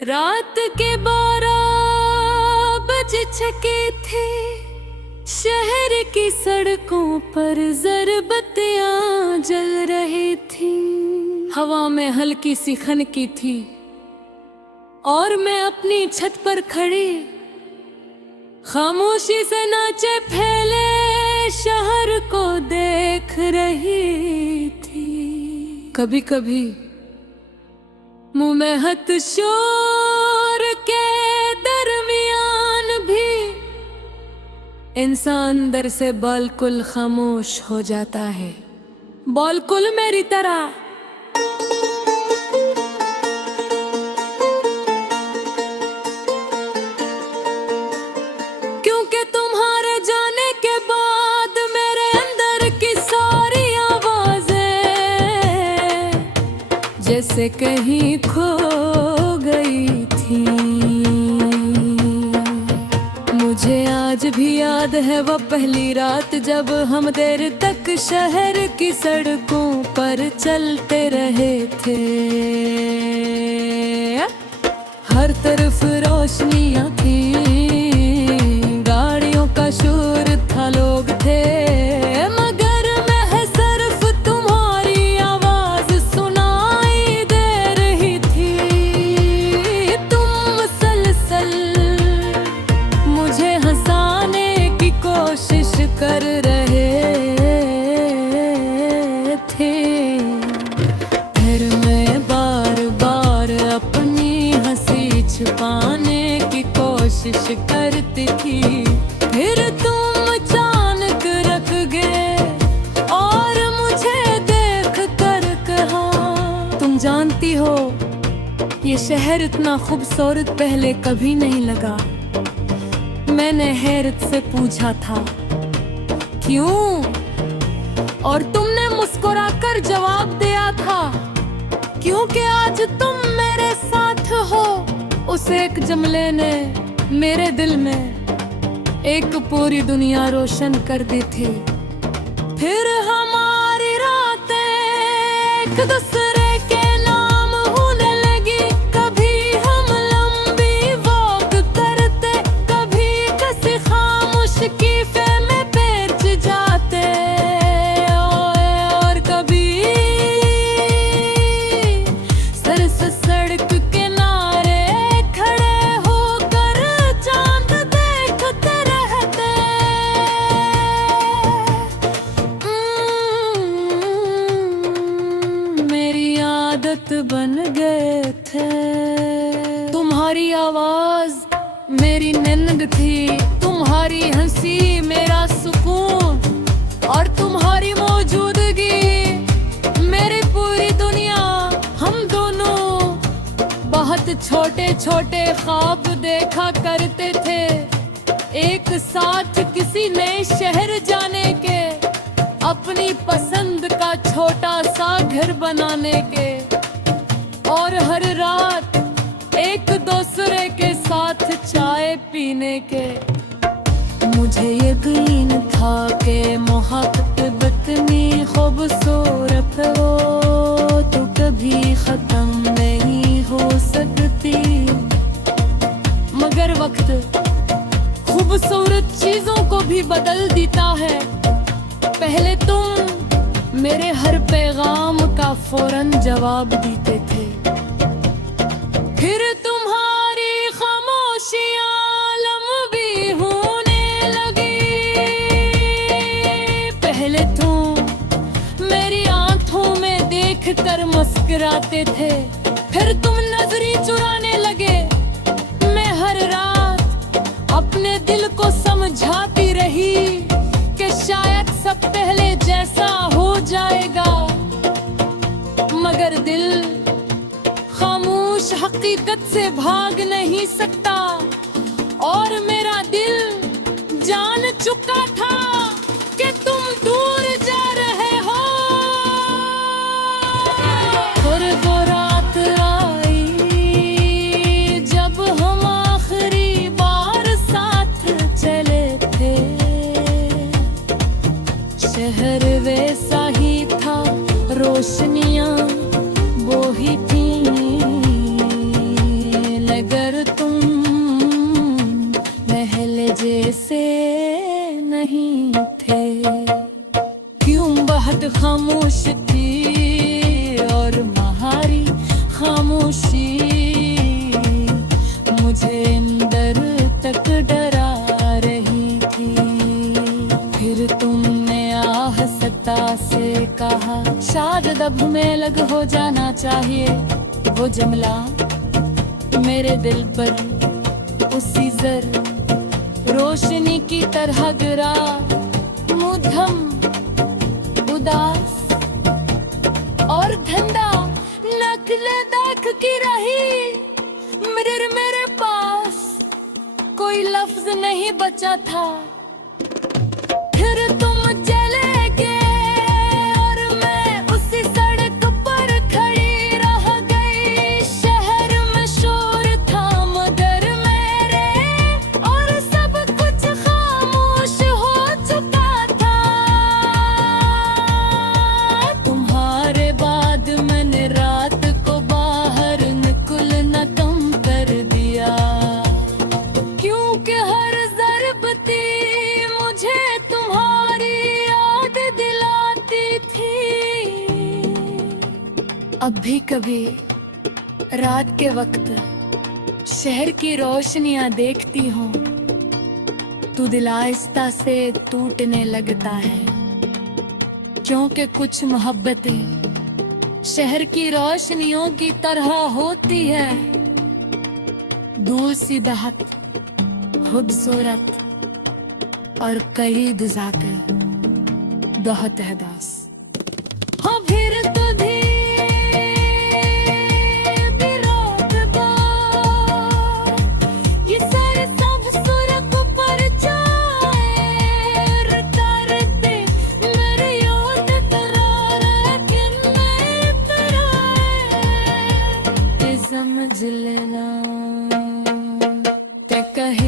रात के 12 बज चुके थे। शहर की सड़कों पर ज़रबत्तियां जल रही थी। हवा में हल्की सी खनकी थी और मैं अपनी छत पर खड़ी खामोशी से नाचे फैले शहर को देख रही थी। कभी कभी मुंह में हत शोर के दरमियान भी इंसान अंदर से बिल्कुल खामोश हो जाता है, बिल्कुल मेरी तरह। क्योंकि तुम्हारे जाने के बाद मेरे अंदर की सारी आवाजें जैसे कहीं खो गई थी। मुझे आज भी याद है वो पहली रात जब हम देर तक शहर की सड़कों पर चलते रहे थे। हर तरफ रोशनियां थी, गाड़ियों का शोर था, लोग थे, मगर मैं सिर्फ तुम्हारी आवाज सुनाई दे रही थी। तुम मुसलसल मुझे हंसाने की कोशिश कर रहे थे। फिर मैं बार बार अपनी हंसी छुपाने की कोशिश करती थी। फिर तुम अचानक रख गए और मुझे देख कर कहा, तुम जानती हो ये शहर इतना खूबसूरत पहले कभी नहीं लगा। मैंने हैरत से पूछा था क्यों, और तुमने मुस्कुराकर जवाब दिया था क्योंकि आज तुम मेरे साथ हो। उस एक जुमले ने मेरे दिल में एक पूरी दुनिया रोशन कर दी थी। फिर हमारी रातें एक दूसरे के नाम होने लगी। कभी हम लंबी वॉक करते, कभी किसी खामोश कैफे में बैठ जाते, और कभी सरस सड़क किनारे खड़े होकर चांद देखते रहते। मेरी आदत बन गए थे। तुम्हारी आवाज मेरी नींद थी, तुम्हारी हंसी मेरा सुकून, और तुम्हारी मौजूदगी मेरी पूरी दुनिया। हम दोनों बहुत छोटे छोटे ख्वाब देखा करते थे, एक साथ किसी नए शहर जाने के, अपनी पसंद का छोटा सा घर बनाने के, और हर रात एक दूसरे के साथ चाय पीने के। मुझे यकीन था कि मोहब्बत में खूबसूरत हो तो कभी खत्म नहीं हो सकती, मगर वक्त खूबसूरत चीजों को भी बदल देता है। पहले तुम मेरे हर पैगाम का फौरन जवाब देते थे, फिर तुम्हारी खामोशियां लंबी होने लगी। पहले तुम मेरी आंखों में देखकर मुस्कुराते थे, फिर तुम नजरें चुराने लगे। मैं हर रात अपने दिल को समझाती रही कि शायद सब पहले जैसा हो जाएगा, मगर दिल खामोश हकीकत से भाग नहीं सकता, और मेरा दिल जान चुका था कि तुम दूर जा रहे हो। और वो रात आई जब हम आखिरी बार साथ चले थे। शहर वैसा ही था, रोशनियां वो ही थी, खामोशी मुझे अंदर तक डरा रही थी। फिर तुमने आहस्ता से कहा, शायद अब हमें लग हो जाना चाहिए। वो जमला मेरे दिल पर उसी जर रोशनी की तरह गिरा, मुधम उदास और धंधा नकले दाख की रही। मेरे पास कोई लफ्ज नहीं बचा था। फिर तुम चले गए और मैं उसी सड़क पर खड़ी रह गई। शहर में शोर था मगर मेरे और सब कुछ खामोश हो चुका था। तुम्हारे बाद मैंने रात को बाहर निकलना कम कर दिया, क्योंकि हर ज़रबती मुझे तुम्हारी याद दिलाती थी। अब भी कभी रात के वक्त शहर की रोशनियां देखती हूँ तो दिल आहिस्ता से टूटने लगता है, क्योंकि कुछ मोहब्बतें शहर की रोशनियों की तरह होती है। दूर सी बहक, खूबसूरत और करीब जाकर बहुत एहसास। हाँ फिर तो ये सारे सब सुरख पर जाए करते मेरे याद करार, लेकिन मैं समझ लेना ते कहे